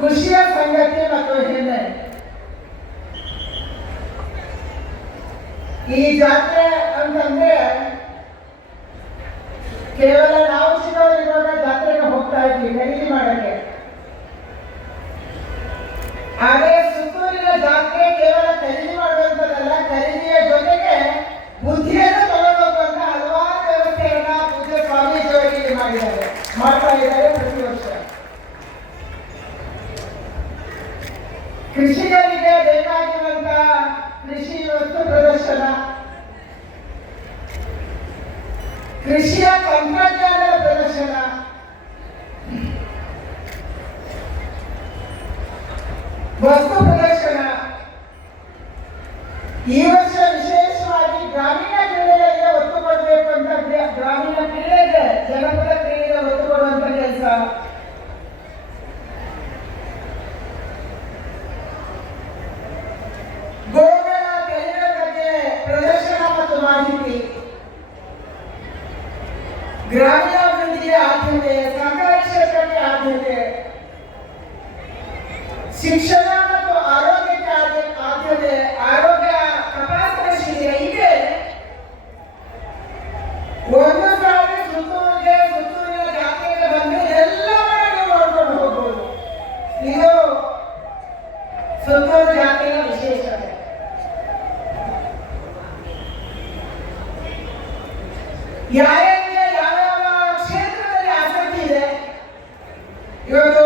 ಖುಷಿಯ ಸಂಗತಿ ಮತ್ತು ಹೆಮ್ಮೆ. ಈ ಜಾತ್ರೆ ಅಂತಂದ್ರೆ ಕೇವಲ ನಾವು ಚಿಕ್ಕವರಿರುವಾಗ ಜಾತ್ರೆಗೆ ಹೋಗ್ತಾ ಇದ್ವಿ ಖರೀದಿ ಮಾಡಕ್ಕೆ. ಆದರೆ ಸುತ್ತೂರಿನ ಜಾತ್ರೆ ಕೇವಲ ಖರೀದಿ ಮಾಡುವಂಥದ್ದಲ್ಲ, ಖರೀದಿಯ ಜೊತೆಗೆ ಬುದ್ಧಿಯನ್ನು ತಗೊಂಡೋಗುವಂತ ಹಲವಾರು ವ್ಯವಸ್ಥೆಯನ್ನ ಪೂಜೆ ಸ್ವಾಮೀಜಿಯವರಿಗೆ ಮಾಡಿದ್ದಾರೆ, ಮಾಡ್ತಾ ಇದ್ದಾರೆ. ಕೃಷಿಕರಿಗೆ ಬೇಕಾಗಿರುವಂತ ಕೃಷಿ ವಸ್ತು ಪ್ರದರ್ಶನ. ಕೃಷಿಯ ತಂತ್ರಜ್ಞಾನದ ಪ್ರದರ್ಶನ. ವಸ್ತು ಮಾಹಿತಿ. ಗ್ರಾಮೀಣಾಭಿವೃದ್ಧಿಗೆ ಆದ್ಯತೆ, ಸಹಕಾರ ಕ್ಷೇತ್ರಕ್ಕೆ ಆದ್ಯತೆ. ಶಿಕ್ಷಣ ಮತ್ತು ಆರೋಗ್ಯಕ್ಕೆ ಆದ್ಯ- ಆದ್ಯತೆ, ಆರೋಗ್ಯ ತಪಾಸಣಾ ಶಿಬಿರ ಹೀಗೆ. ಒಂದು ಸಾರಿ ಸುತ್ತೂರಿಗೆ, ಸುತ್ತೂರಿನ ಜಾತ್ರೆಗೆ ಬಂದು ಎಲ್ಲವನ್ನೂ ನೋಡ್ಕೊಂಡು ಹೋಗ್ಬೋದು. ಇದು ಸುತ್ತೂರು ಜಾತಿಯ ವಿಶೇಷತೆ. ಯಾರ್ಯಾರಿಗೆ ಯಾವ್ಯಾವ ಕ್ಷೇತ್ರದಲ್ಲಿ ಆಸಕ್ತಿ ಇದೆ? ಇವತ್ತು